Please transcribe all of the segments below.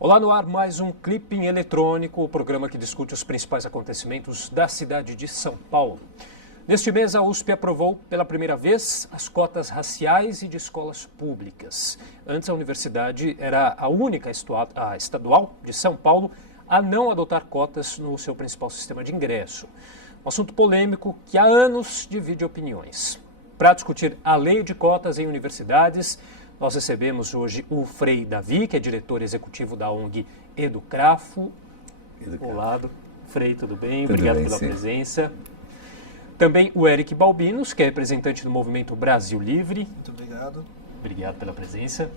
Olá, no ar mais um Clipping Eletrônico, o programa que discute os principais acontecimentos da cidade de São Paulo. Neste mês, a USP aprovou pela primeira vez as cotas raciais e de escolas públicas. Antes, a universidade era a única estadual de São Paulo a não adotar cotas no seu principal sistema de ingresso. Um assunto polêmico que há anos divide opiniões. Para discutir a lei de cotas em universidades, nós recebemos hoje o Frei Davi, que é diretor executivo da ONG Educrafo. Olá, Frei, tudo bem? Obrigado pela presença. Também o Eric Balbinos, que é representante do Movimento Brasil Livre. Muito obrigado. Obrigado pela presença.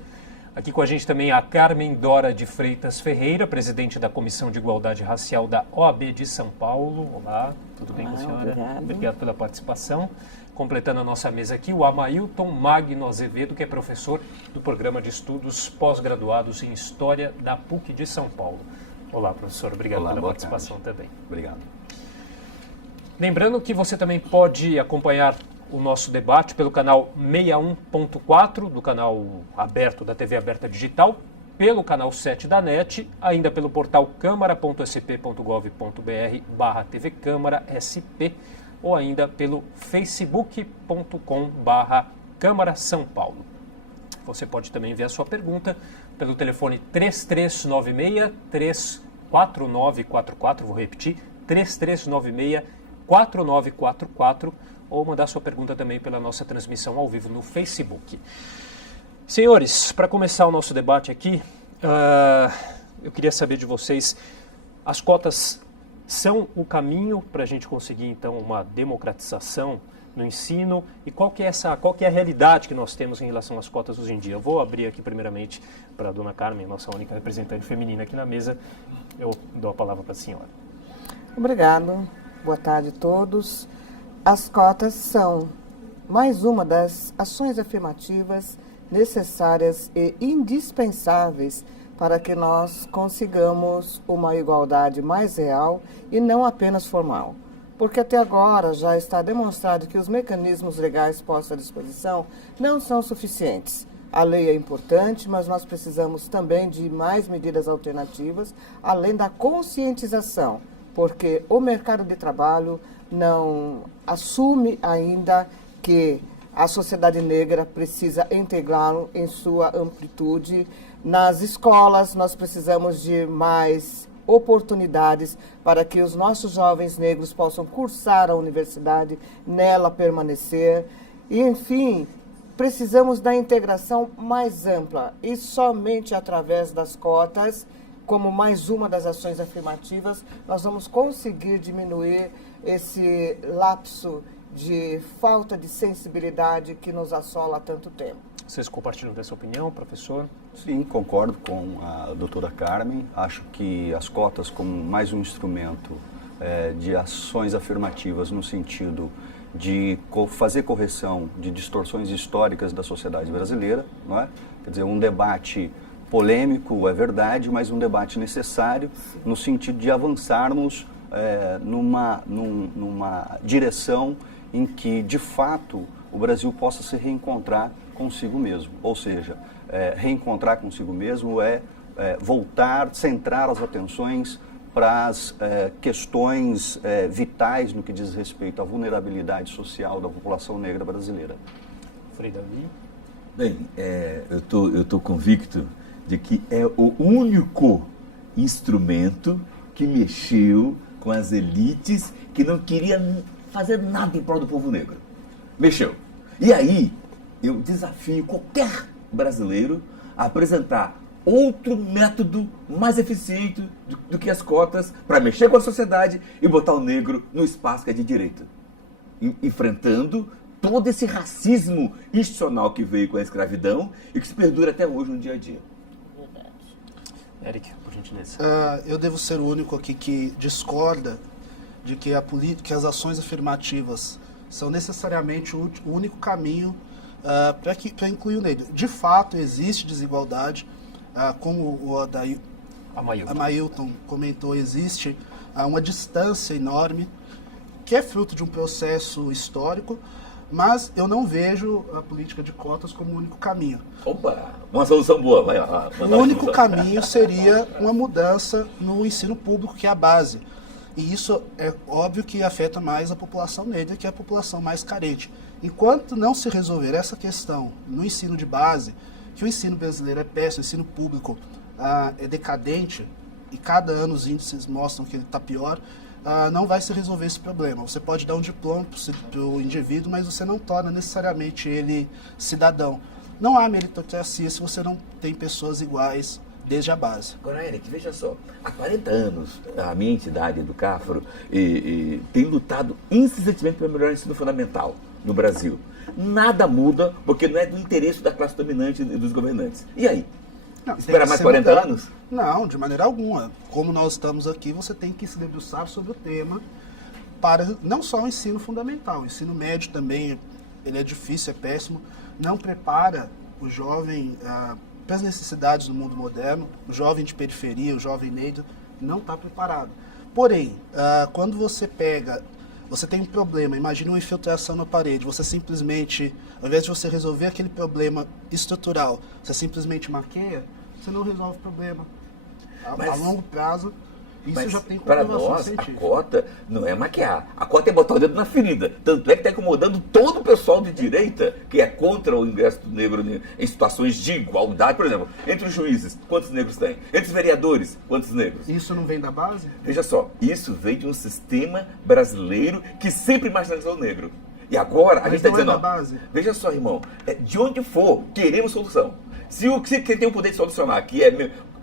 Aqui com a gente também a Carmen Dora de Freitas Ferreira, presidente da Comissão de Igualdade Racial da OAB de São Paulo. Olá, tudo bem com a senhora? Obrigado pela participação. Completando a nossa mesa aqui, o Amailton Magno Azevedo, que é professor do Programa de Estudos Pós-Graduados em História da PUC de São Paulo. Olá, professor. Obrigado pela participação também. Obrigado. Lembrando que você também pode acompanhar o nosso debate pelo canal 61.4 do canal aberto da TV Aberta Digital, pelo canal 7 da NET, ainda pelo portal câmara.sp.gov.br/TV Câmara SP, ou ainda pelo facebook.com/Câmara São Paulo. Você pode também enviar sua pergunta pelo telefone 3396-34944, vou repetir, 3396-4944, ou mandar sua pergunta também pela nossa transmissão ao vivo no Facebook. Senhores, para começar o nosso debate aqui, eu queria saber de vocês, as cotas são o caminho para a gente conseguir, então, uma democratização no ensino? E qual que é a realidade que nós temos em relação às cotas hoje em dia? Eu vou abrir aqui, primeiramente, para a dona Carmen, nossa única representante feminina aqui na mesa. Eu dou a palavra para a senhora. Obrigado. Boa tarde a todos. As cotas são mais uma das ações afirmativas necessárias e indispensáveis para que nós consigamos uma igualdade mais real e não apenas formal. Porque até agora já está demonstrado que os mecanismos legais postos à disposição não são suficientes. A lei é importante, mas nós precisamos também de mais medidas alternativas, além da conscientização, porque o mercado de trabalho não assume ainda que a sociedade negra precisa integrá-lo em sua amplitude. Nas escolas, nós precisamos de mais oportunidades para que os nossos jovens negros possam cursar a universidade, nela permanecer. E, enfim, precisamos da integração mais ampla e somente através das cotas, como mais uma das ações afirmativas, nós vamos conseguir diminuir esse lapso de falta de sensibilidade que nos assola há tanto tempo. Vocês compartilham dessa opinião, professor? Sim, concordo com a doutora Carmen. Acho que as cotas como mais um instrumento de ações afirmativas no sentido de fazer correção de distorções históricas da sociedade brasileira, não é? Quer dizer, um debate polêmico, é verdade, mas um debate necessário no sentido de avançarmos numa direção em que, de fato, o Brasil possa se reencontrar consigo mesmo. Ou seja, reencontrar consigo mesmo é voltar, centrar as atenções para as questões vitais no que diz respeito à vulnerabilidade social da população negra brasileira. Frei Davi? Bem, eu tô convicto de que é o único instrumento que mexeu com as elites que não queriam fazer nada em prol do povo negro. Mexeu. E aí, eu desafio qualquer brasileiro a apresentar outro método mais eficiente do que as cotas para mexer com a sociedade e botar o negro no espaço que é de direito. Enfrentando todo esse racismo institucional que veio com a escravidão e que se perdura até hoje no dia a dia. Eric, por gentileza. Eu devo ser o único aqui que discorda de que que as ações afirmativas são necessariamente o único caminho para incluir o negro. De fato, existe desigualdade, como o Amailton comentou, existe uma distância enorme, que é fruto de um processo histórico, Mas eu não vejo a política de cotas como o único caminho. Opa, uma solução boa, vai lá. O único caminho seria uma mudança no ensino público, que é a base. E isso é óbvio que afeta mais a população negra, que é a população mais carente. Enquanto não se resolver essa questão no ensino de base, que o ensino brasileiro é péssimo, o ensino público é decadente, e cada ano os índices mostram que ele está pior, não vai se resolver esse problema. Você pode dar um diploma para o indivíduo, mas você não torna necessariamente ele cidadão. Não há meritocracia se você não tem pessoas iguais desde a base. Agora, Eric, veja só, há 40 anos a minha entidade do CAFRO tem lutado incessantemente pelo melhor ensino fundamental no Brasil. Nada muda porque não é do interesse da classe dominante e dos governantes. E aí? Não, Esperar mais 40 anos? Não, de maneira alguma. Como nós estamos aqui, você tem que se debruçar sobre o tema para não só o ensino fundamental, o ensino médio também, ele é difícil, é péssimo, não prepara o jovem para as necessidades do mundo moderno, o jovem de periferia, o jovem negro, não está preparado. Porém, quando você tem um problema, imagina uma infiltração na parede, você simplesmente, ao invés de você resolver aquele problema estrutural, você simplesmente maqueia, você não resolve o problema. A longo prazo, isso já tem para comprovação nós, científica. a cota não é maquiar. A cota é botar o dedo na ferida. Tanto é que está incomodando todo o pessoal de direita que é contra o ingresso do negro em situações de igualdade. Por exemplo, entre os juízes, quantos negros tem? Entre os vereadores, quantos negros? Isso não vem da base? Veja só, isso vem de um sistema brasileiro que sempre marginalizou o negro. E agora a gente está dizendo, da base. Veja só, irmão, de onde for, queremos solução. Se quem tem o poder de solucionar,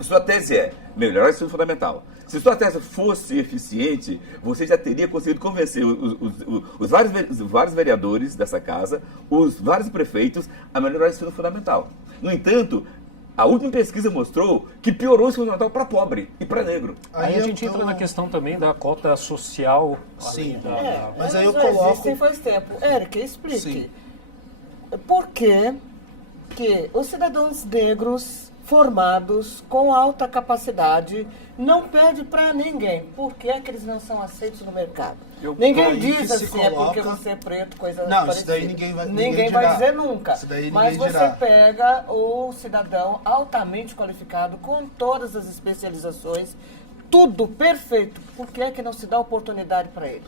sua tese é melhorar o ensino fundamental. Se sua tese fosse eficiente, você já teria conseguido convencer os vários vereadores dessa casa, os vários prefeitos, a melhorar o ensino fundamental. No entanto, a última pesquisa mostrou que piorou o ensino fundamental para pobre e para negro. Aí a gente entra na questão também da cota social. Sim, Mas aí eu não coloco... existem faz tempo. Eric, explique. Sim. Por que os cidadãos negros formados com alta capacidade não pedem para ninguém? Por que é que eles não são aceitos no mercado? Ninguém diz assim, é porque você é preto, coisa Não, parecida. isso daí Ninguém vai dizer nunca. Isso daí Mas ninguém você dirá. pega o cidadão altamente qualificado, com todas as especializações, tudo perfeito. Por que é que não se dá oportunidade para ele?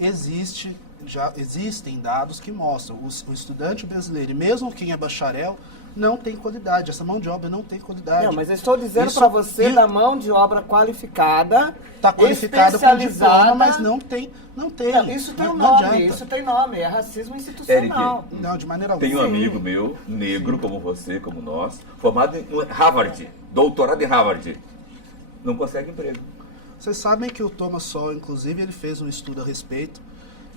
Existem dados que mostram o estudante brasileiro, e mesmo quem é bacharel, não tem qualidade. Essa mão de obra não tem qualidade. Não, mas eu estou dizendo para você da mão de obra qualificada, está qualificada com diploma, mas não tem. Não, isso tem um não nome, adianta. isso tem nome, é racismo institucional. Eric, Não, de maneira alguma. tem um amigo meu, negro como você, como nós, formado em Harvard, doutorado em Harvard, não consegue emprego. Vocês sabem que o Thomas Sowell, inclusive, ele fez um estudo a respeito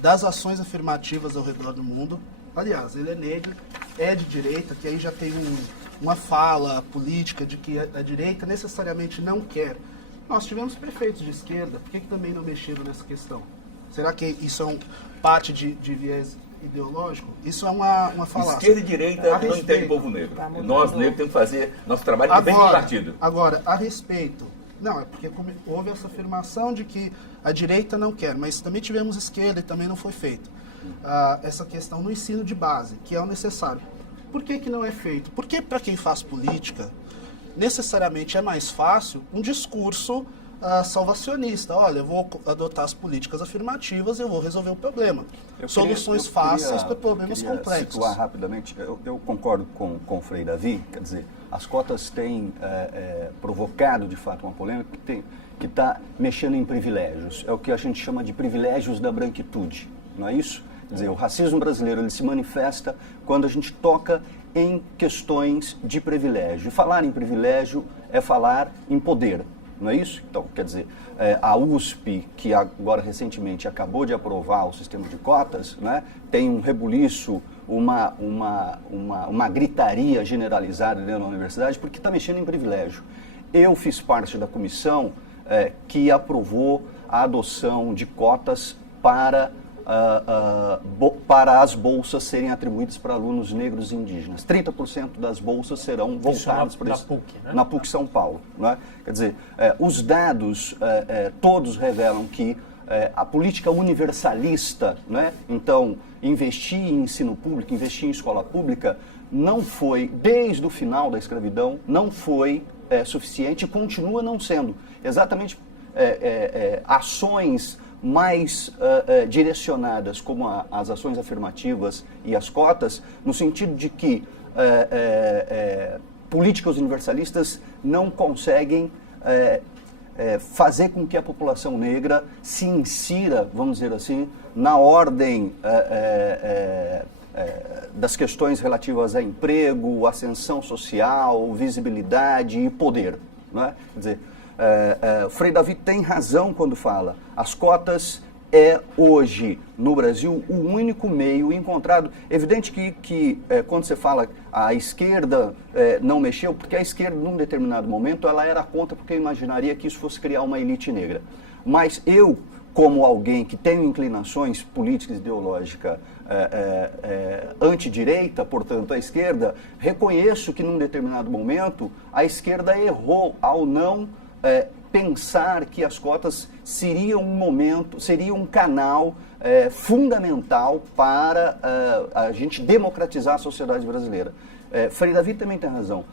das ações afirmativas ao redor do mundo. Aliás, ele é negro, é de direita, que aí já tem uma fala política de que a direita necessariamente não quer. Nós tivemos prefeitos de esquerda, por que também não mexeram nessa questão? Será que isso é parte de viés ideológico? Isso é uma falácia. Esquerda e direita não entendem o povo negro. Nós, negros, temos que fazer nosso trabalho que vem do partido. Agora, a respeito... Não, é porque houve essa afirmação de que a direita não quer, mas também tivemos esquerda e também não foi feito. Essa questão no ensino de base, que é o necessário. Por que não é feito? Porque para quem faz política, necessariamente é mais fácil um discurso salvacionista. Olha, eu vou adotar as políticas afirmativas e eu vou resolver o problema. Soluções fáceis para problemas complexos. Situar rapidamente, eu concordo com o Frei Davi, quer dizer, as cotas têm provocado de fato uma polêmica que está mexendo em privilégios. É o que a gente chama de privilégios da branquitude, não é isso? Quer dizer, o racismo brasileiro ele se manifesta quando a gente toca em questões de privilégio. E falar em privilégio é falar em poder, não é isso? Então, quer dizer, a USP, que agora recentemente acabou de aprovar o sistema de cotas, né, tem um rebuliço, uma gritaria generalizada dentro da universidade, porque está mexendo em privilégio. Eu fiz parte da comissão que aprovou a adoção de cotas para as bolsas serem atribuídas para alunos negros e indígenas. 30% das bolsas serão voltadas para isso. PUC, né? Na PUC São Paulo. Né? Quer dizer, os dados todos revelam que a política universalista, né? Então, investir em ensino público, investir em escola pública, não foi, desde o final da escravidão, não foi suficiente e continua não sendo. Exatamente ações mais direcionadas, como as ações afirmativas e as cotas, no sentido de que políticas universalistas não conseguem fazer com que a população negra se insira, vamos dizer assim, na ordem das questões relativas a emprego, ascensão social, visibilidade e poder. Não é? Quer dizer, Frei David tem razão quando fala, as cotas é hoje no Brasil o único meio encontrado. Evidente que quando você fala a esquerda não mexeu, porque a esquerda num determinado momento ela era contra, porque imaginaria que isso fosse criar uma elite negra. Mas eu, como alguém que tem inclinações políticas e ideológicas antidireita, portanto a esquerda, reconheço que num determinado momento a esquerda errou ao não pensar que as cotas seriam um canal fundamental para a gente democratizar a sociedade brasileira. Frei David também tem razão.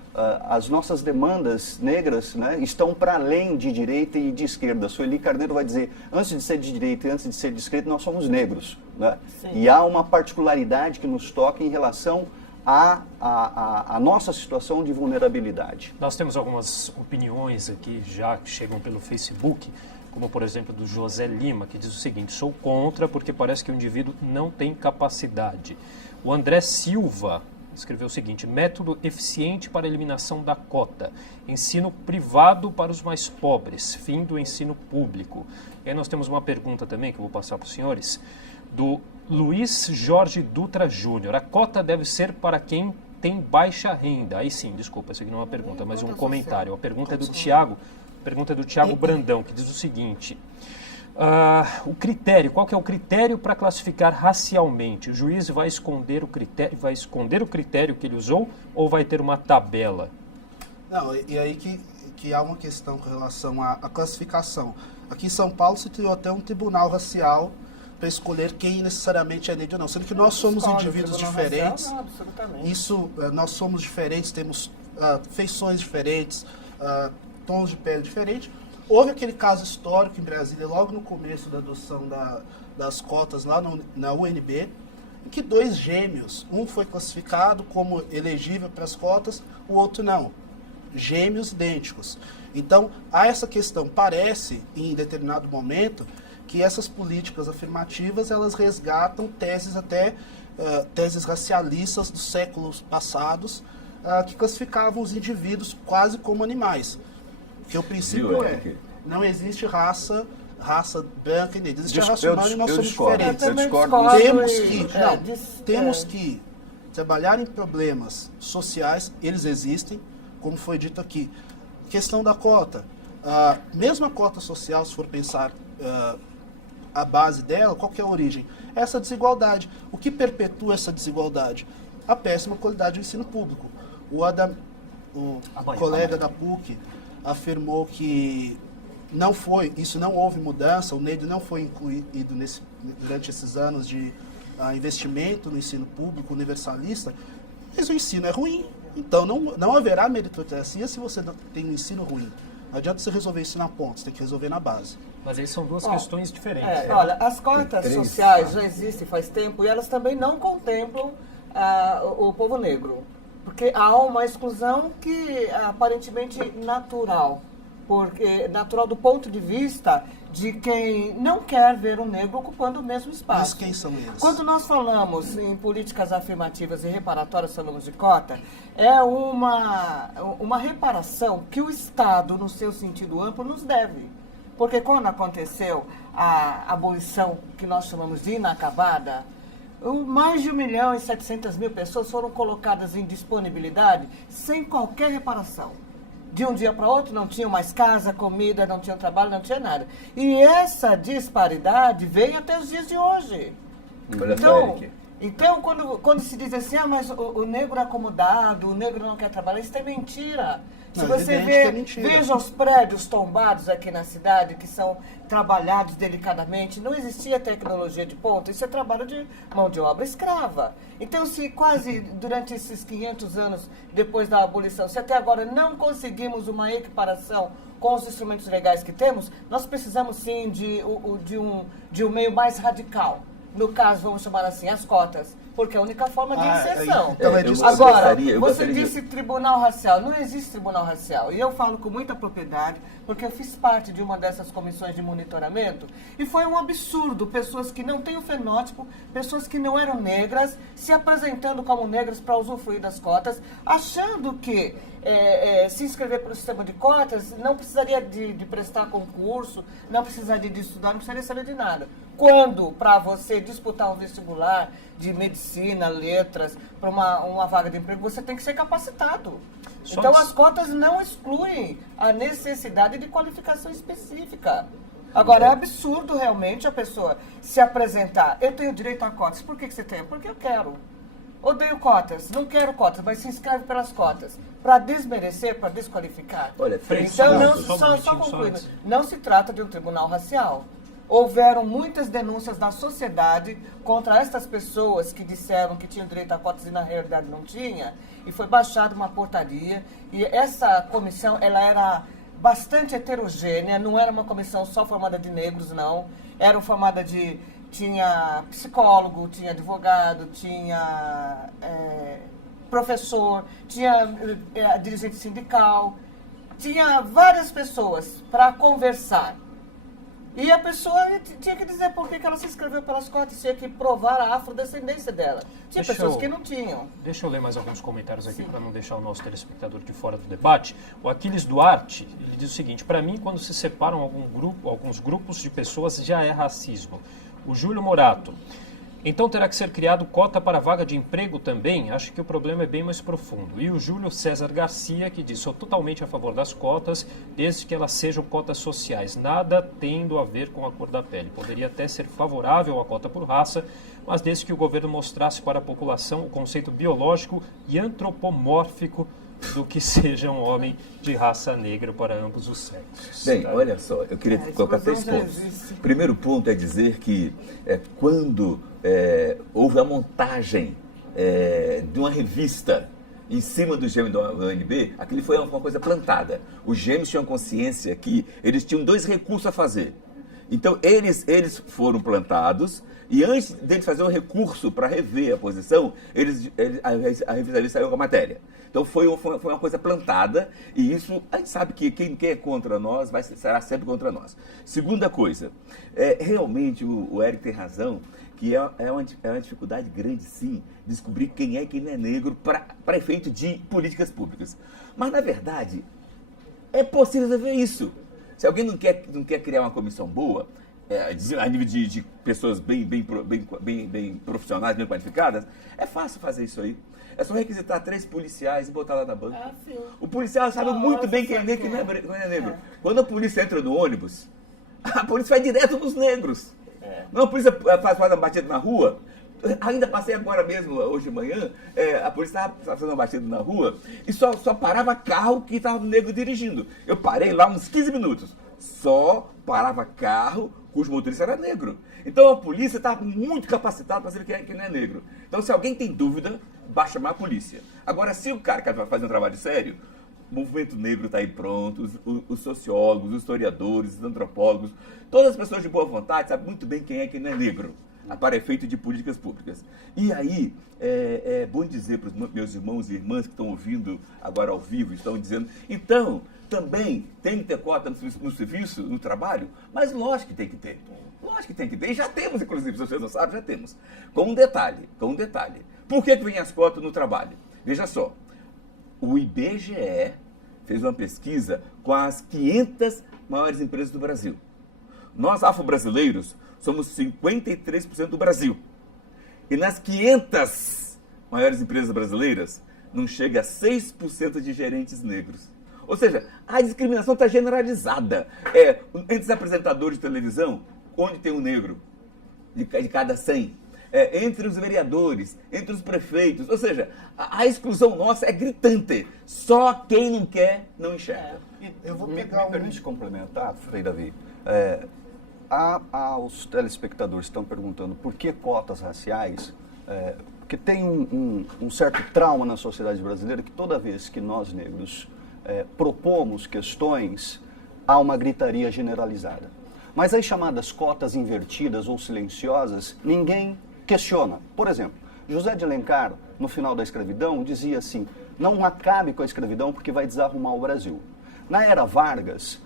As nossas demandas negras, né, estão para além de direita e de esquerda. Sueli Carneiro vai dizer, antes de ser de direita e antes de ser de esquerda, nós somos negros. Né? E há uma particularidade que nos toca em relação a nossa situação de vulnerabilidade. Nós temos algumas opiniões aqui já que chegam pelo Facebook, como por exemplo do José Lima, que diz o seguinte: sou contra porque parece que o indivíduo não tem capacidade. O André Silva escreveu o seguinte: método eficiente para a eliminação da cota, ensino privado para os mais pobres, fim do ensino público. E aí nós temos uma pergunta também que eu vou passar para os senhores, do Luiz Jorge Dutra Júnior. A cota deve ser para quem tem baixa renda. Aí sim, desculpa, essa aqui não é uma pergunta, mas um comentário. A pergunta é do Tiago, Brandão, que diz o seguinte: o critério, qual que é o critério para classificar racialmente? O juiz vai esconder o critério que ele usou ou vai ter uma tabela? Não, e aí que há uma questão com relação à classificação. Aqui em São Paulo se criou até um tribunal racial para escolher quem necessariamente é negro ou não, sendo que nós somos indivíduos diferentes. Racial, não, absolutamente. Isso, nós somos diferentes, temos feições diferentes, tons de pele diferentes. Houve aquele caso histórico em Brasília, logo no começo da adoção das cotas lá na UNB, em que 2 gêmeos, um foi classificado como elegível para as cotas, o outro não. Gêmeos idênticos. Então, há essa questão. Parece, em determinado momento, que essas políticas afirmativas, elas resgatam teses racialistas dos séculos passados, que classificavam os indivíduos quase como animais. Porque o princípio não existe raça branca e negra. Existe a raça humana e nós somos diferentes. Eu discordo. Temos que trabalhar em problemas sociais, eles existem, como foi dito aqui. Questão da cota. Mesmo a cota social, se for pensar a base dela, qual que é a origem? Essa desigualdade. O que perpetua essa desigualdade? A péssima qualidade do ensino público. O colega da PUC afirmou que não houve mudança, o negro não foi incluído durante esses anos de investimento no ensino público universalista, mas o ensino é ruim. Então não haverá meritocracia se você tem um ensino ruim. Não adianta você resolver isso na ponta, você tem que resolver na base. Mas aí são duas questões diferentes. Olha, as cotas sociais já existem faz tempo e elas também não contemplam o povo negro. Porque há uma exclusão que aparentemente natural. Porque natural do ponto de vista de quem não quer ver o negro ocupando o mesmo espaço. Mas quem são eles? Quando nós falamos em políticas afirmativas e reparatórias, falamos de cota, é uma reparação que o Estado, no seu sentido amplo, nos deve. Porque quando aconteceu a abolição que nós chamamos de inacabada, mais de 1.700.000 pessoas foram colocadas em disponibilidade sem qualquer reparação. De um dia para outro não tinham mais casa, comida, não tinham trabalho, não tinha nada. E essa disparidade vem até os dias de hoje. Olha só, Eric. Então, quando se diz assim, mas o negro é acomodado, o negro não quer trabalhar, isso é mentira. Se Não, você evidente que é vê, mentira. veja os prédios tombados aqui na cidade, que são trabalhados delicadamente, não existia tecnologia de ponta, isso é trabalho de mão de obra escrava. Então, se quase durante esses 500 anos depois da abolição, se até agora não conseguimos uma equiparação com os instrumentos legais que temos, nós precisamos sim de um meio mais radical. No caso, vamos chamar assim, as cotas, porque é a única forma de inserção. então é disso que Agora, eu você gostaria de- disse tribunal racial. Não existe tribunal racial. E eu falo com muita propriedade, porque eu fiz parte de uma dessas comissões de monitoramento, e foi um absurdo pessoas que não têm o fenótipo, pessoas que não eram negras, se apresentando como negras para usufruir das cotas, achando que se inscrever pelo sistema de cotas não precisaria de prestar concurso, não precisaria de estudar, não precisaria saber de nada. Quando, para você disputar um vestibular de medicina, letras, para uma vaga de emprego, você tem que ser capacitado. Só Então, que- as cotas não excluem a necessidade de qualificação específica. Agora, é absurdo realmente a pessoa se apresentar. Eu tenho direito a cotas. Por que você tem? Porque eu quero. Odeio cotas, não quero cotas, mas se inscreve pelas cotas. Para desmerecer, para desqualificar. Olha, Então, não, só um só minutinho, só concluindo, antes. não se trata de um tribunal racial. Houveram muitas denúncias da sociedade contra estas pessoas que disseram que tinham direito a cotas e na realidade não tinha, e foi baixada uma portaria, e essa comissão, ela era bastante heterogênea, não era uma comissão só formada de negros, não, era formada de... tinha psicólogo, tinha advogado, tinha professor, tinha dirigente sindical, tinha várias pessoas para conversar. E a pessoa tinha que dizer por que ela se inscreveu pelas cotas, tinha que provar a afrodescendência dela. Tinha Deixa pessoas eu- que não tinham. Deixa eu ler mais alguns comentários aqui Sim. para não deixar o nosso telespectador de fora do debate. O Aquiles Duarte, ele diz o seguinte: para mim, quando se separam alguns grupos de pessoas, já é racismo. O Júlio Morato: então terá que ser criado cota para vaga de emprego também? Acho que o problema é bem mais profundo. E o Júlio César Garcia, que diz: sou totalmente a favor das cotas, desde que elas sejam cotas sociais, nada tendo a ver com a cor da pele. Poderia até ser favorável à cota por raça, mas desde que o governo mostrasse para a população o conceito biológico e antropomórfico do que seja um homem de raça negra para ambos os sexos. Bem, Tá? olha só, eu queria A colocar exclusão 3 já pontos. existe. Primeiro ponto é dizer que quando houve a montagem de uma revista em cima do gêmeo do ONB, aquilo foi uma coisa plantada. Os gêmeos tinham consciência que eles tinham 2 recursos a fazer. Então, eles foram plantados e antes deles fazer um recurso para rever a posição, a revista ali saiu com a matéria. Então, foi uma coisa plantada e isso, a gente sabe que quem é contra nós será sempre contra nós. Segunda coisa, realmente o Eric tem razão, que é uma dificuldade grande, sim, descobrir quem é e quem não é negro para efeito de políticas públicas. Mas, na verdade, é possível resolver isso. Se alguém não quer criar uma comissão boa, a nível de pessoas bem profissionais, bem qualificadas, é fácil fazer isso aí. É só requisitar 3 policiais e botar lá na banca. Ah, sim. O policial sabe muito bem quem é negro e quem não é negro. Quando a polícia entra no ônibus, a polícia vai direto nos negros. Não, a polícia faz uma batida na rua. Ainda passei agora mesmo, hoje de manhã, a polícia estava fazendo uma batida na rua e só parava carro que estava negro dirigindo. Eu parei lá uns 15 minutos. Só parava carro cujo motorista era negro. Então a polícia estava muito capacitada para saber quem não é negro. Então se alguém tem dúvida, basta chamar a polícia. Agora, se o cara quer fazer um trabalho sério, o movimento negro está aí pronto, os sociólogos, os historiadores, os antropólogos, todas as pessoas de boa vontade sabem muito bem quem é e quem não é negro, para efeito de políticas públicas. E aí, é bom dizer para os meus irmãos e irmãs que estão ouvindo agora ao vivo, estão dizendo, então, também tem que ter cota no serviço, no trabalho? Mas lógico que tem que ter. Lógico que tem que ter. E já temos, inclusive, se vocês não sabem, já temos. Com um detalhe. Por que vem as cotas no trabalho? Veja só, o IBGE fez uma pesquisa com as 500 maiores empresas do Brasil. Nós, afro-brasileiros, somos 53% do Brasil. E nas 500 maiores empresas brasileiras, não chega a 6% de gerentes negros. Ou seja, a discriminação está generalizada. Entre os apresentadores de televisão, onde tem um negro? De cada 100. entre os vereadores, entre os prefeitos. Ou seja, a exclusão nossa é gritante. Só quem não quer não enxerga. Eu vou Me pegar permite complementar, Frei Davi? Os telespectadores estão perguntando por que cotas raciais, porque tem um certo trauma na sociedade brasileira que toda vez que nós negros propomos questões, há uma gritaria generalizada. Mas as chamadas cotas invertidas ou silenciosas, ninguém questiona. Por exemplo, José de Alencar, no final da escravidão, dizia assim: não acabe com a escravidão porque vai desarrumar o Brasil. Na era Vargas,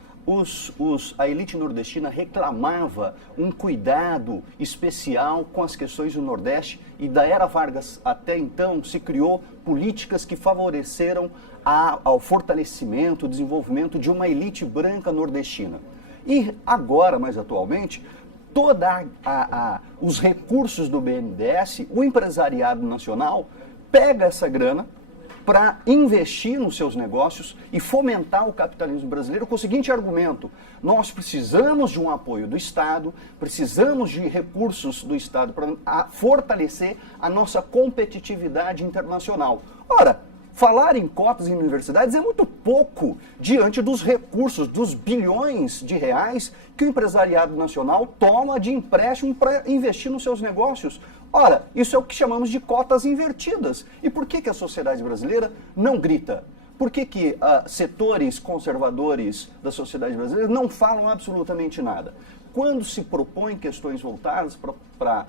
a elite nordestina reclamava um cuidado especial com as questões do Nordeste, e da era Vargas até então se criou políticas que favoreceram ao fortalecimento, o desenvolvimento de uma elite branca nordestina. E agora, mais atualmente, os recursos do BNDES, o empresariado nacional, pega essa grana para investir nos seus negócios e fomentar o capitalismo brasileiro com o seguinte argumento: nós precisamos de um apoio do Estado, precisamos de recursos do Estado para fortalecer a nossa competitividade internacional. Ora, falar em cotas em universidades é muito pouco diante dos recursos, dos bilhões de reais que o empresariado nacional toma de empréstimo para investir nos seus negócios. Ora, isso é o que chamamos de cotas invertidas. E por que a sociedade brasileira não grita? Por que setores conservadores da sociedade brasileira não falam absolutamente nada? Quando se propõem questões voltadas para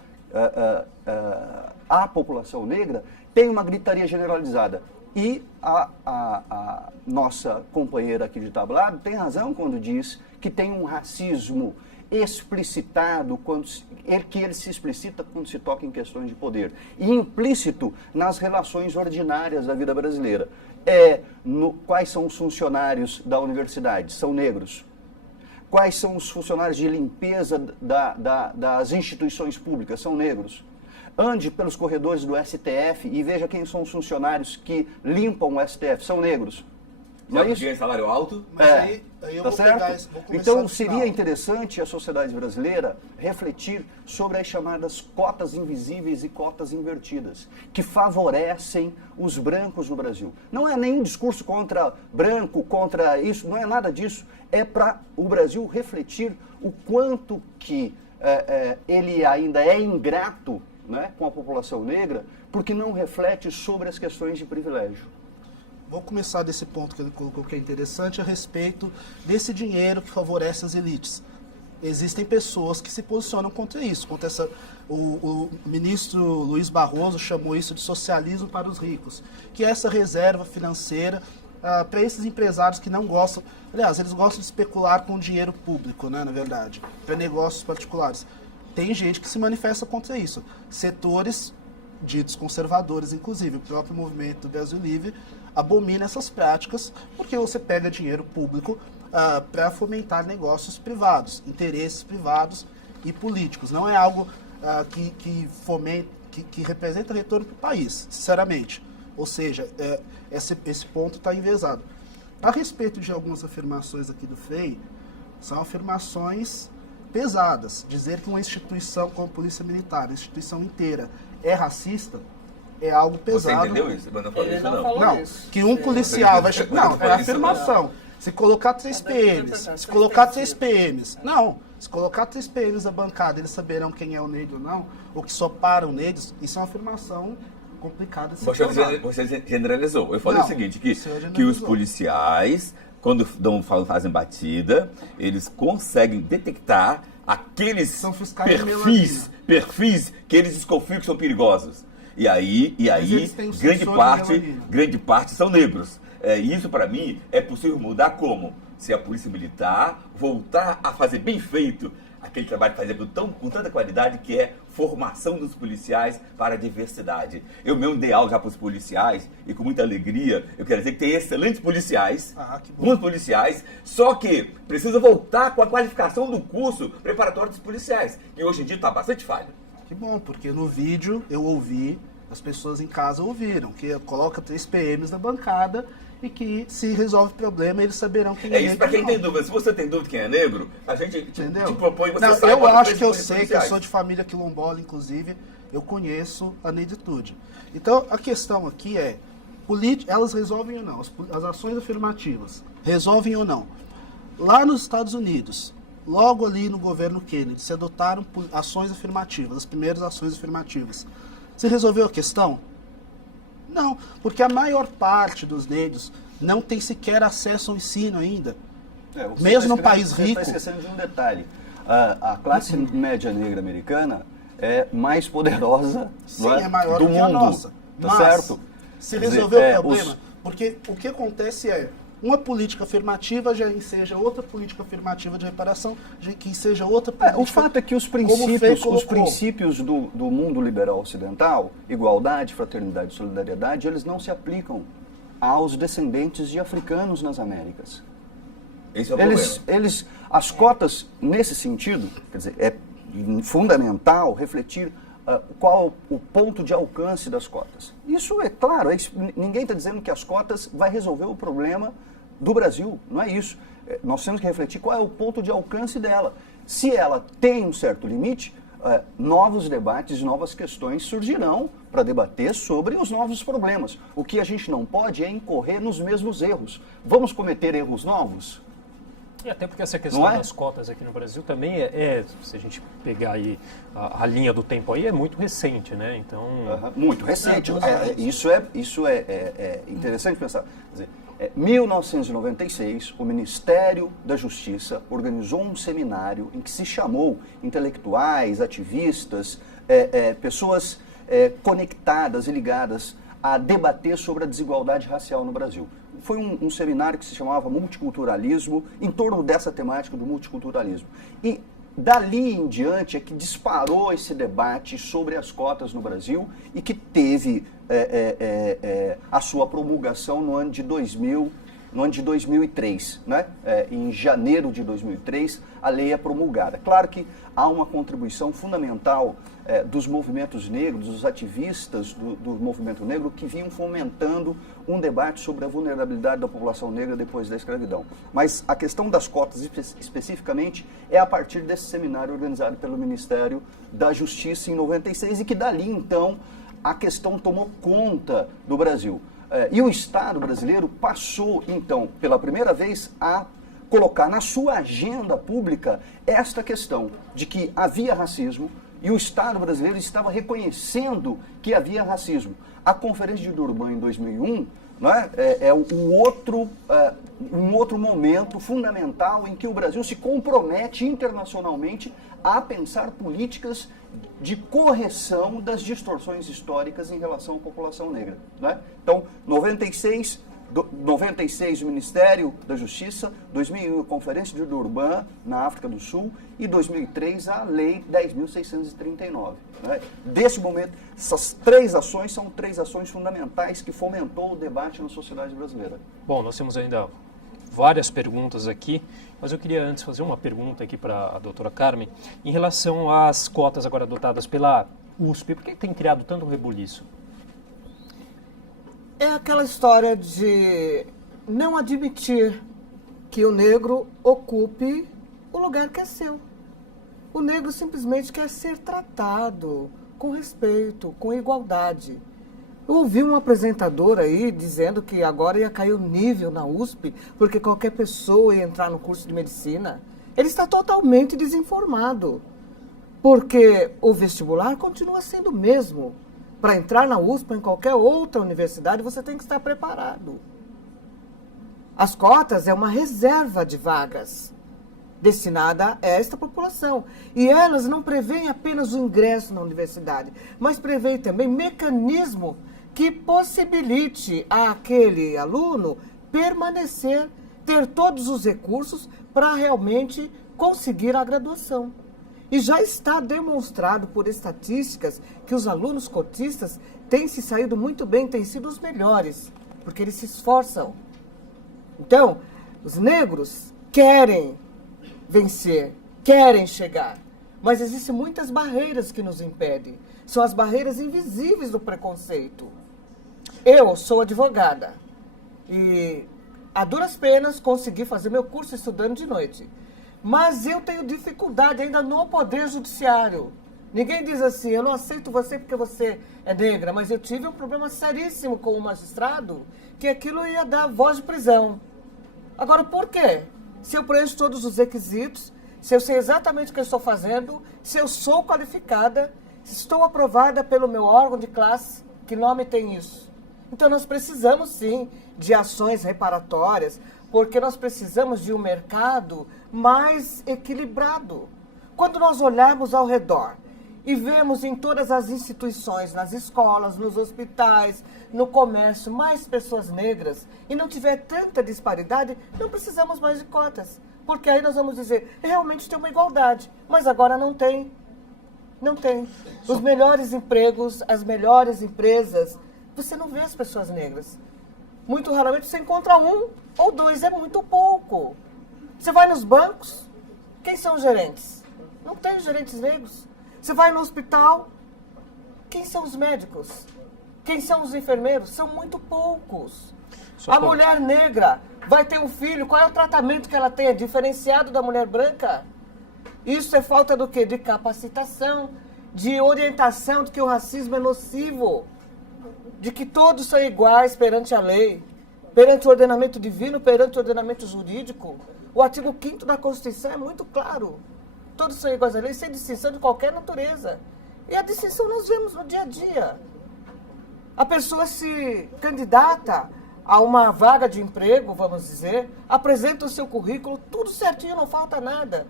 a população negra, tem uma gritaria generalizada. E a nossa companheira aqui de tablado tem razão quando diz que tem um racismo explicitado, que ele se explicita quando se toca em questões de poder, e implícito nas relações ordinárias da vida brasileira. Quais são os funcionários da universidade? São negros. Quais são os funcionários de limpeza das instituições públicas? São negros. Ande pelos corredores do STF e veja quem são os funcionários que limpam o STF. São negros. Já que ganha salário alto? Mas aí eu Tá vou certo? pegar esse, vou começar Então do seria final. interessante a sociedade brasileira refletir sobre as chamadas cotas invisíveis e cotas invertidas, que favorecem os brancos no Brasil. Não é nenhum discurso contra branco, contra isso, não é nada disso. É para o Brasil refletir o quanto que ele ainda é ingrato, né, com a população negra, porque não reflete sobre as questões de privilégio. Vou começar desse ponto que ele colocou que é interessante a respeito desse dinheiro que favorece as elites. Existem pessoas que se posicionam contra isso, contra o ministro Luiz Barroso chamou isso de socialismo para os ricos, que é essa reserva financeira para esses empresários que não gostam, aliás, eles gostam de especular com dinheiro público, né, na verdade, para negócios particulares. Tem gente que se manifesta contra isso, setores ditos conservadores, inclusive o próprio movimento do Brasil Livre abomina essas práticas, porque você pega dinheiro público para fomentar negócios privados, interesses privados e políticos. Não é algo que representa retorno para o país, sinceramente. Ou seja, esse ponto está enviesado. A respeito de algumas afirmações aqui do Frei, são afirmações pesadas. Dizer que uma instituição como a Polícia Militar, a instituição inteira, é racista, é algo pesado. Você entendeu isso? Mas não falou isso, não. Não, que um policial vai... Não, é afirmação. Se colocar 3 PMs, se colocar 3 PMs... Não, se colocar 3 PMs na bancada, eles saberão quem é o negro ou não, ou que só param negros, isso é uma afirmação complicada de ser pesada. Você generalizou. Eu falei Não, o seguinte, que você generalizou. que os policiais, quando fazem batida, eles conseguem detectar aqueles São fiscais de perfis que eles desconfiam que são perigosos. E aí eles têm o sensor de melanina. grande parte são negros. Isso, para mim, é possível mudar como? Se a Polícia Militar voltar a fazer bem feito aquele trabalho que fazia com tanta qualidade, que é formação dos policiais para a diversidade. Eu mesmo dei aula já para os policiais e com muita alegria eu quero dizer que tem excelentes policiais, que bom. bons policiais, só que precisa voltar com a qualificação do curso preparatório dos policiais, que hoje em dia está bastante falho. Que bom, porque no vídeo eu ouvi, as pessoas em casa ouviram, que coloca 3 PMs na bancada e que se resolve o problema eles saberão quem é isso para quem tem dúvida. Se você tem dúvida quem é negro, a gente te propõe você não, sair eu fora acho dos que eu policiais. sei que eu sou de família quilombola, inclusive, Eu conheço a negritude. Então, a questão aqui é, elas resolvem ou não? As ações afirmativas resolvem ou não? Lá nos Estados Unidos, logo ali no governo Kennedy, se adotaram ações afirmativas, as primeiras ações afirmativas. Se resolveu a questão? Não, porque a maior parte dos negros não tem sequer acesso ao ensino ainda. Mesmo num país rico. Você está esquecendo de um detalhe. A classe média negra americana é mais poderosa maior do que mundo. a nossa. Tá Mas certo? se resolver o problema, porque o que acontece é, uma política afirmativa já seja outra política afirmativa de reparação, que seja outra política... O fato é que os princípios do mundo liberal ocidental, igualdade, fraternidade e solidariedade, eles não se aplicam aos descendentes de africanos nas Américas. Esse é o problema. As cotas, nesse sentido, quer dizer, é fundamental refletir qual o ponto de alcance das cotas. Isso é claro, ninguém está dizendo que as cotas vai resolver o problema do Brasil, não é isso. Nós temos que refletir qual é o ponto de alcance dela. Se ela tem um certo limite, novos debates, novas questões surgirão para debater sobre os novos problemas. O que a gente não pode é incorrer nos mesmos erros. Vamos cometer erros novos? E até porque essa questão das cotas aqui no Brasil também se a gente pegar aí a linha do tempo aí, é muito recente, né? Então... Muito recente. Isso é interessante pensar. Quer dizer, 1996, o Ministério da Justiça organizou um seminário em que se chamou intelectuais, ativistas, pessoas conectadas e ligadas a debater sobre a desigualdade racial no Brasil. Foi um seminário que se chamava Multiculturalismo, em torno dessa temática do multiculturalismo. E dali em diante é que disparou esse debate sobre as cotas no Brasil e que teve a sua promulgação no ano de 2003, né? Em janeiro de 2003, a lei é promulgada. Claro que há uma contribuição fundamental dos movimentos negros, dos ativistas do movimento negro, que vinham fomentando um debate sobre a vulnerabilidade da população negra depois da escravidão. Mas a questão das cotas, especificamente, é a partir desse seminário organizado pelo Ministério da Justiça em 96, e que dali, então, a questão tomou conta do Brasil. E o Estado brasileiro passou, então, pela primeira vez, a colocar na sua agenda pública esta questão de que havia racismo e o Estado brasileiro estava reconhecendo que havia racismo. A Conferência de Durban, em 2001, né, um outro momento fundamental em que o Brasil se compromete internacionalmente a pensar políticas de correção das distorções históricas em relação à população negra, né? Então, 96 o Ministério da Justiça, 2001 a Conferência de Durban, na África do Sul, e 2003 a Lei 10.639. Né? Desse momento, essas três ações são três ações fundamentais que fomentou o debate na sociedade brasileira. Bom, nós temos ainda várias perguntas aqui, mas eu queria antes fazer uma pergunta aqui para a doutora Carmen, em relação às cotas agora adotadas pela USP. Por que tem criado tanto rebuliço? É aquela história de não admitir que o negro ocupe o lugar que é seu. O negro simplesmente quer ser tratado com respeito, com igualdade. Eu ouvi um apresentador aí dizendo que agora ia cair o nível na USP porque qualquer pessoa ia entrar no curso de medicina. Ele está totalmente desinformado, porque o vestibular continua sendo o mesmo. Para entrar na USP ou em qualquer outra universidade, você tem que estar preparado. As cotas é uma reserva de vagas destinada a esta população. E elas não prevêem apenas o ingresso na universidade, mas prevêem também mecanismo que possibilite àquele aluno permanecer, ter todos os recursos para realmente conseguir a graduação. E já está demonstrado por estatísticas que os alunos cotistas têm se saído muito bem, têm sido os melhores, porque eles se esforçam. Então, os negros querem vencer, querem chegar, mas existem muitas barreiras que nos impedem. São as barreiras invisíveis do preconceito. Eu sou advogada e, a duras penas, consegui fazer meu curso estudando de noite. Mas eu tenho dificuldade ainda no Poder Judiciário. Ninguém diz assim, eu não aceito você porque você é negra, mas eu tive um problema seríssimo com o magistrado, que aquilo ia dar voz de prisão. Agora, por quê? Se eu preencho todos os requisitos, se eu sei exatamente o que eu estou fazendo, se eu sou qualificada, se estou aprovada pelo meu órgão de classe, que nome tem isso? Então, nós precisamos, sim, de ações reparatórias, porque nós precisamos de um mercado mais equilibrado. Quando nós olharmos ao redor e vemos em todas as instituições, nas escolas, nos hospitais, no comércio, mais pessoas negras, e não tiver tanta disparidade, não precisamos mais de cotas. Porque aí nós vamos dizer, realmente tem uma igualdade, mas agora não tem. Não tem. Os melhores empregos, as melhores empresas, você não vê as pessoas negras. Muito raramente você encontra um ou dois, é muito pouco. Você vai nos bancos, quem são os gerentes? Não tem gerentes negros. Você vai no hospital, quem são os médicos? Quem são os enfermeiros? São muito poucos. A mulher negra vai ter um filho, qual é o tratamento que ela tem? É diferenciado da mulher branca? Isso é falta do quê? De capacitação, de orientação de que o racismo é nocivo, de que todos são iguais perante a lei, perante o ordenamento divino, perante o ordenamento jurídico. O artigo 5º da Constituição é muito claro. Todos são iguais à lei, sem distinção de qualquer natureza. E a distinção nós vemos no dia a dia. A pessoa se candidata a uma vaga de emprego, vamos dizer, apresenta o seu currículo, tudo certinho, não falta nada.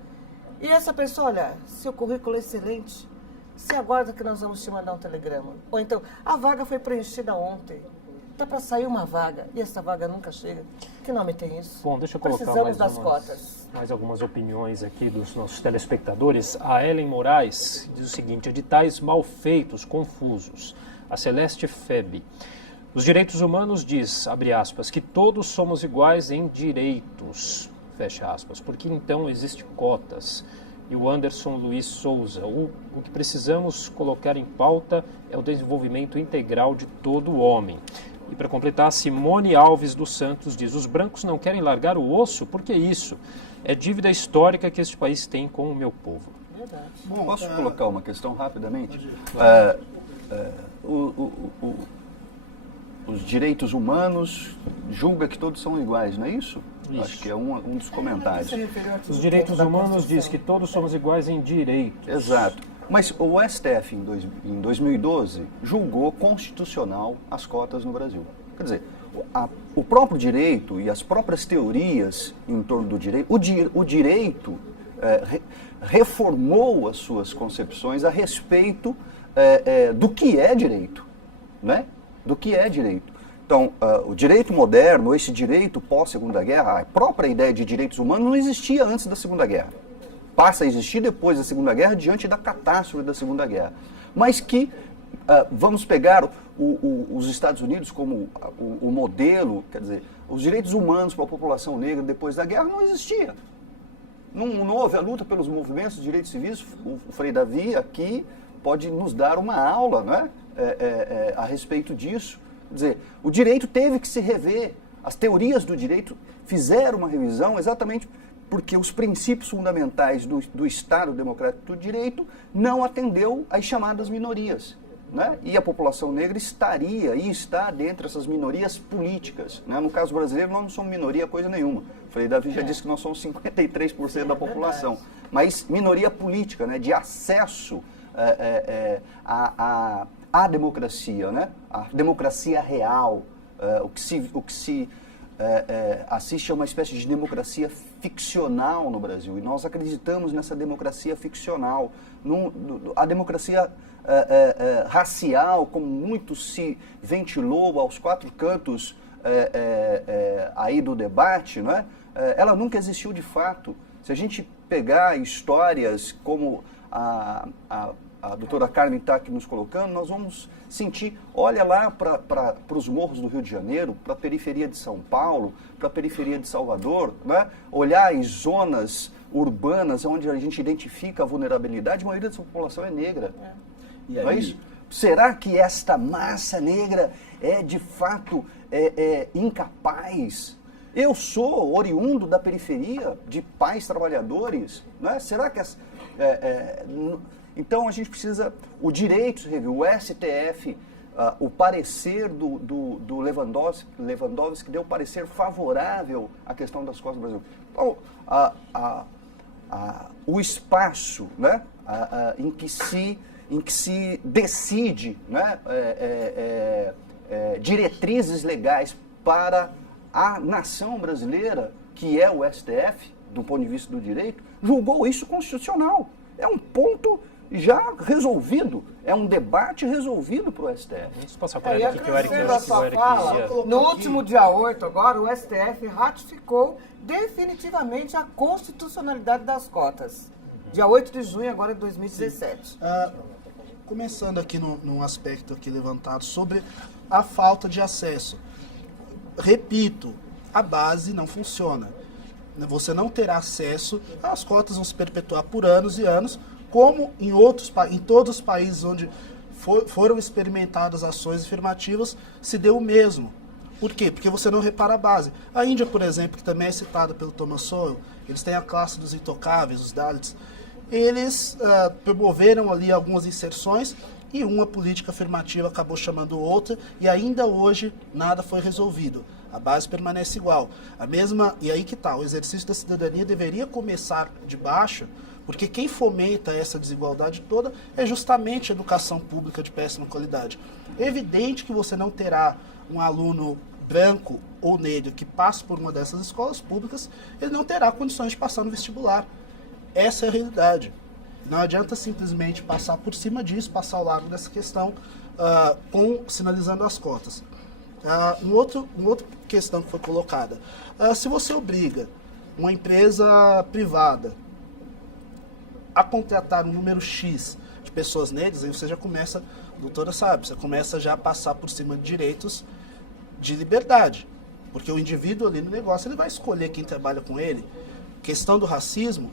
E essa pessoa, olha, seu currículo é excelente, se aguarda que nós vamos te mandar um telegrama. Ou então, a vaga foi preenchida ontem, está para sair uma vaga, e essa vaga nunca chega. Que nome tem isso? Bom, deixa eu colocar Precisamos das cotas. mais algumas opiniões aqui dos nossos telespectadores. A Ellen Moraes diz o seguinte: editais mal feitos, confusos. A Celeste Febe: os direitos humanos diz, abre aspas, que todos somos iguais em direitos, fecha aspas, porque então existe cotas. E o Anderson Luiz Souza: o que precisamos colocar em pauta é o desenvolvimento integral de todo o homem. E para completar, Simone Alves dos Santos diz: os brancos não querem largar o osso, por que isso? É dívida histórica que este país tem com o meu povo. Verdade. Bom, Posso colocar uma questão rapidamente? Claro. Os direitos humanos julga que todos são iguais, não é isso? Isso. Acho que é um dos comentários. Os direitos humanos diz que todos somos iguais em direitos. Exato. Mas o STF, em 2012, julgou constitucional as cotas no Brasil. Quer dizer, o próprio direito e as próprias teorias em torno do direito, o direito reformou as suas concepções a respeito do que é direito, né? Do que é direito. Então, o direito moderno, esse direito pós-Segunda Guerra, a própria ideia de direitos humanos não existia antes da Segunda Guerra. Passa a existir depois da Segunda Guerra, diante da catástrofe da Segunda Guerra. Mas que, vamos pegar os Estados Unidos como o modelo, quer dizer, os direitos humanos para a população negra depois da guerra não existia. Não houve a luta pelos movimentos de direitos civis. O Frei Davi aqui pode nos dar uma aula, né, a respeito disso. Quer dizer, o direito teve que se rever. As teorias do direito fizeram uma revisão exatamente porque os princípios fundamentais do Estado Democrático do Direito não atendeu às chamadas minorias. Né? E a população negra estaria e está dentro dessas minorias políticas. Né? No caso brasileiro, nós não somos minoria coisa nenhuma. O Frei Davi já disse que nós somos 53% da população. Mas minoria política, né? De acesso à democracia, né? A democracia real, o que se assiste a uma espécie de democracia ficcional no Brasil. E nós acreditamos nessa democracia ficcional. A democracia racial, como muito se ventilou aos quatro cantos aí do debate, não é? Ela nunca existiu de fato. Se a gente pegar histórias como a doutora Carmen está aqui nos colocando, nós vamos sentir, olha lá para os morros do Rio de Janeiro, para a periferia de São Paulo, para a periferia de Salvador, né? Olhar as zonas urbanas onde a gente identifica a vulnerabilidade, a maioria dessa população é negra. E Não é aí, isso? Será que esta massa negra é de fato incapaz? Eu sou oriundo da periferia, de pais trabalhadores, né? Será que Então a gente precisa, o direito review, o STF, o parecer do Lewandowski deu parecer favorável à questão das cotas no Brasil. Então, o espaço, né, em que se decide, né, diretrizes legais para a nação brasileira, que é o STF, do ponto de vista do direito, julgou isso constitucional. É um ponto já resolvido, é um debate resolvido para o STF. Vamos passar para E ele que o Eric acrescentando a sua fala, no último dia 8 agora, o STF ratificou definitivamente a constitucionalidade das cotas. Dia 8 de junho agora de 2017. Começando aqui num aspecto aqui levantado sobre a falta de acesso. Repito, a base não funciona. Você não terá acesso, as cotas vão se perpetuar por anos e anos, como em todos os países onde foram experimentadas ações afirmativas, se deu o mesmo. Por quê? Porque você não repara a base. A Índia, por exemplo, que também é citada pelo Thomas Sowell, eles têm a classe dos intocáveis, os Dalits. Eles promoveram ali algumas inserções e uma política afirmativa acabou chamando outra e ainda hoje nada foi resolvido. A base permanece igual. E aí que tá, o exercício da cidadania deveria começar de baixo, porque quem fomenta essa desigualdade toda é justamente a educação pública de péssima qualidade. É evidente que você não terá um aluno branco ou negro que passe por uma dessas escolas públicas, ele não terá condições de passar no vestibular. Essa é a realidade. Não adianta simplesmente passar por cima disso, passar ao lado dessa questão, sinalizando as cotas. Uma outra questão que foi colocada. Se você obriga uma empresa privada a contratar um número X de pessoas negras, aí você já começa, a doutora sabe, você começa já a passar por cima de direitos de liberdade. Porque o indivíduo ali no negócio, ele vai escolher quem trabalha com ele. Questão do racismo,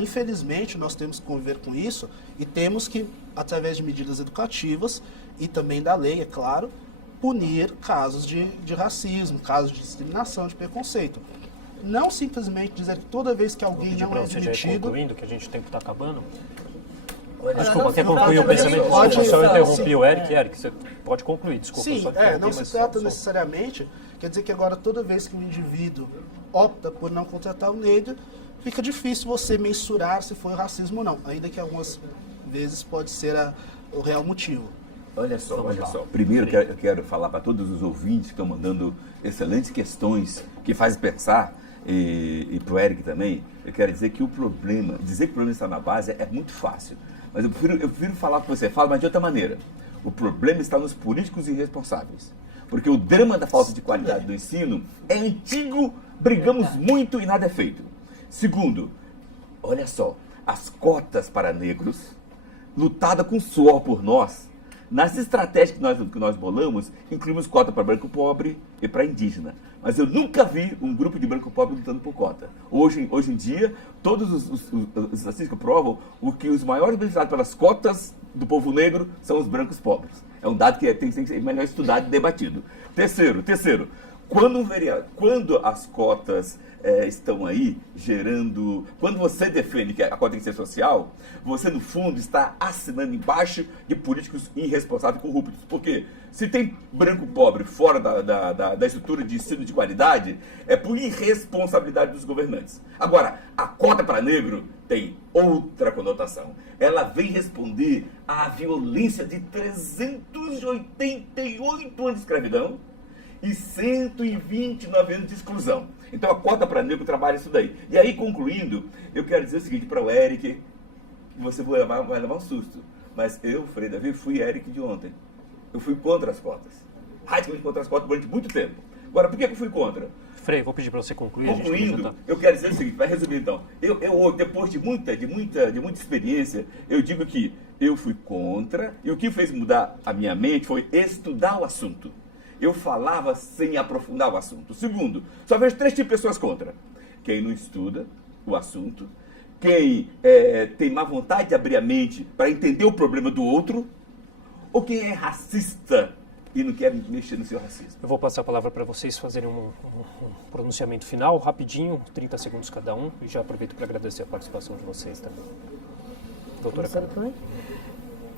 infelizmente, nós temos que conviver com isso e temos que, através de medidas educativas e também da lei, é claro, punir casos de racismo, casos de discriminação, de preconceito. Não simplesmente dizer que toda vez que alguém não é admitido... Concluindo, que a gente tem que estar acabando. Olha, Desculpa, quer concluir o pensamento? Só eu interrompi o Eric. Eric, você pode concluir, desculpa. Sim, só não se trata necessariamente, quer dizer que agora toda vez que um indivíduo opta por não contratar um negro, fica difícil você mensurar se foi racismo ou não, ainda que algumas vezes pode ser o real motivo. Olha só. Primeiro eu quero falar para todos os ouvintes que estão mandando excelentes questões que fazem pensar, e para o Eric também, eu quero dizer que o problema está na base é muito fácil. Mas eu prefiro falar que você fala, mas de outra maneira. O problema está nos políticos irresponsáveis. Porque o drama da falta de qualidade do ensino é antigo, brigamos muito e nada é feito. Segundo, olha só, as cotas para negros, lutada com suor por nós, nas estratégias que nós bolamos, incluímos cota para branco pobre e para indígena. Mas eu nunca vi um grupo de branco pobre lutando por cota. Hoje em dia, todos os estatísticos provam que os maiores beneficiados pelas cotas do povo negro são os brancos pobres. É um dado que tem que ser melhor estudado e debatido. Terceiro, quando as cotas estão aí gerando... Quando você defende que a cota tem que ser social, você, no fundo, está assinando embaixo de políticos irresponsáveis e corruptos. Porque se tem branco pobre fora da estrutura de ensino de qualidade, é por irresponsabilidade dos governantes. Agora, a cota para negro tem outra conotação. Ela vem responder à violência de 388 anos de escravidão e 129 anos de exclusão. Então a cota para negro trabalha isso daí. E aí, concluindo, eu quero dizer o seguinte para o Eric, que você vai levar um susto, mas eu, Frei Davi, fui Eric de ontem. Eu fui contra as cotas. Radicalmente contra as cotas durante muito tempo. Agora, por que eu fui contra? Frei, vou pedir para você concluir. Concluindo, eu quero dizer o seguinte, vai resumir então. Eu depois de muita experiência, eu digo que eu fui contra, e o que fez mudar a minha mente foi estudar o assunto. Eu falava sem aprofundar o assunto. Segundo, só vejo 3 tipos de pessoas contra. Quem não estuda o assunto, quem tem má vontade de abrir a mente para entender o problema do outro, ou quem é racista e não quer mexer no seu racismo. Eu vou passar a palavra para vocês fazerem um pronunciamento final, rapidinho, 30 segundos cada um, e já aproveito para agradecer a participação de vocês também. doutora Começando Carmen. por aí?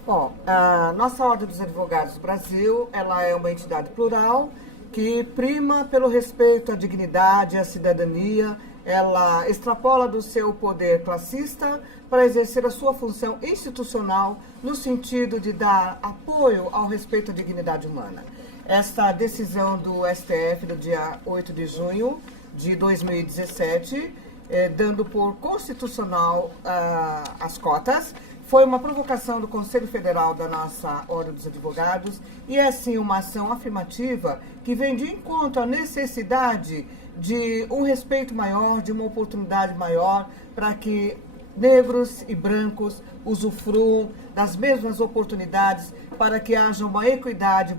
Bom, a nossa Ordem dos Advogados do Brasil, ela é uma entidade plural que prima pelo respeito à dignidade, à cidadania. Ela extrapola do seu poder classista para exercer a sua função institucional no sentido de dar apoio ao respeito à dignidade humana. Esta decisão do STF do dia 8 de junho de 2017, dando por constitucional as cotas, foi uma provocação do Conselho Federal da nossa Ordem dos Advogados e é, sim, uma ação afirmativa que vem de encontro à necessidade de um respeito maior, de uma oportunidade maior para que negros e brancos usufruam das mesmas oportunidades, para que haja uma equidade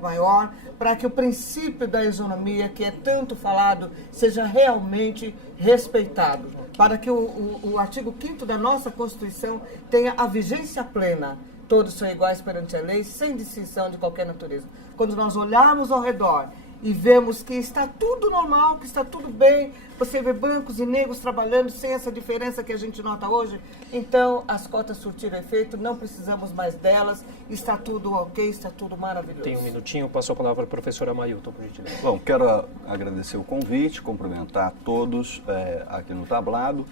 maior, para que o princípio da isonomia, que é tanto falado, seja realmente respeitado, para que o artigo 5º da nossa Constituição tenha a vigência plena. Todos são iguais perante a lei, sem distinção de qualquer natureza. Quando nós olharmos ao redor e vemos que está tudo normal, que está tudo bem, você vê brancos e negros trabalhando sem essa diferença que a gente nota hoje, então as cotas surtiram efeito, não precisamos mais delas, está tudo ok, está tudo maravilhoso. Tem um minutinho, passo a palavra para a professora Mailton, por gentileza. Bom, quero agradecer o convite, cumprimentar todos aqui no tablado,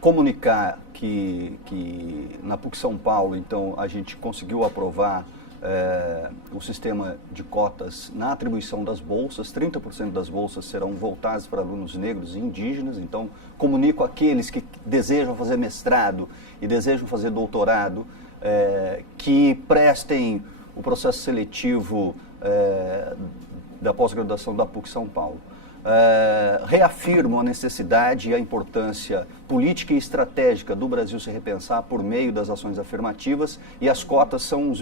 comunicar que na PUC São Paulo, então, a gente conseguiu aprovar o sistema de cotas na atribuição das bolsas. 30% das bolsas serão voltadas para alunos negros e indígenas. Então, comunico aqueles que desejam fazer mestrado e desejam fazer doutorado, que prestem o processo seletivo da pós-graduação da PUC São Paulo. Reafirmo a necessidade e a importância política e estratégica do Brasil se repensar por meio das ações afirmativas, e as cotas são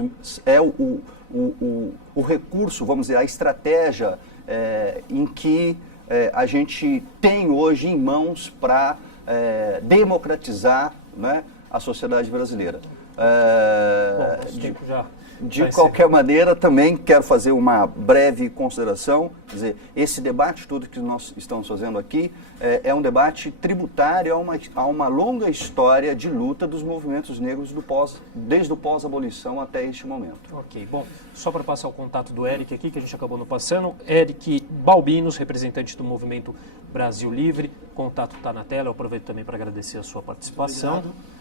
o recurso, vamos dizer, a estratégia em que a gente tem hoje em mãos para democratizar, né, a sociedade brasileira. Bom, nosso tempo já De qualquer maneira, também quero fazer uma breve consideração, quer dizer, esse debate todo que nós estamos fazendo aqui é um debate tributário a uma longa história de luta dos movimentos negros desde o pós-abolição até este momento. Ok, bom, só para passar o contato do Eric aqui, que a gente acabou não passando, Eric Balbinos, representante do Movimento Brasil Livre, o contato está na tela, eu aproveito também para agradecer a sua participação. Obrigado.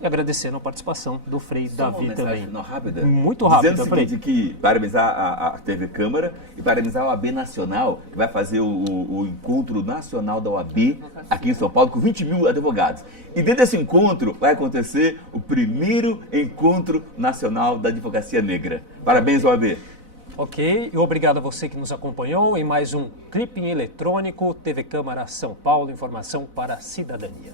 E agradecendo a participação do Frei Davi também. Rápida. Muito rápida, Dizendo o Frei. seguinte, que parabenizar a TV Câmara e parabenizar a OAB Nacional, que vai fazer o encontro nacional da OAB aqui em São Paulo com 20 mil advogados. E dentro desse encontro vai acontecer o primeiro encontro nacional da advocacia negra. Parabéns, OAB. Ok, e obrigado a você que nos acompanhou em mais um Clipping Eletrônico, TV Câmara São Paulo, informação para a cidadania.